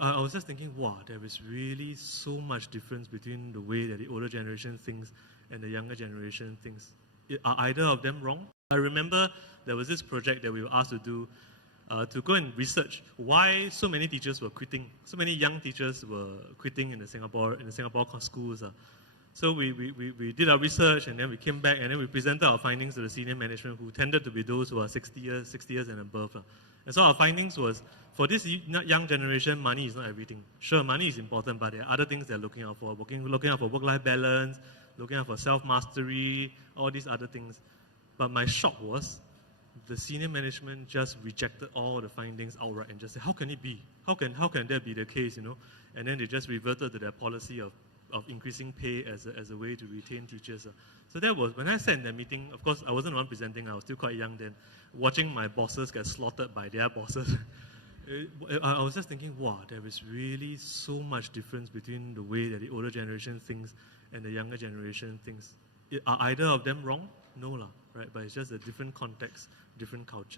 I was just thinking, wow, there is really so much difference between the way that the older generation thinks and the younger generation thinks. Are either of them wrong? I remember there was this project that we were asked to do to go and research why so many teachers were quitting. So many young teachers were quitting in the Singapore schools. So we did our research, and then we came back, and then we presented our findings to the senior management, who tended to be those who are 60 years and above. And so our findings was, for this young generation, money is not everything. Sure, money is important, but there are other things they're looking out for. Looking out for work-life balance, looking out for self-mastery, all these other things. But my shock was, the senior management just rejected all the findings outright and just said, how can it be? How can that be the case, you know? And then they just reverted to their policy of increasing pay as a way to retain teachers. So that was, when I sat in that meeting, of course, I wasn't the one presenting, I was still quite young then, watching my bosses get slaughtered by their bosses. I was just thinking, wow, there is really so much difference between the way that the older generation thinks and the younger generation thinks. Are either of them wrong? No lah, right? But it's just a different context, different culture.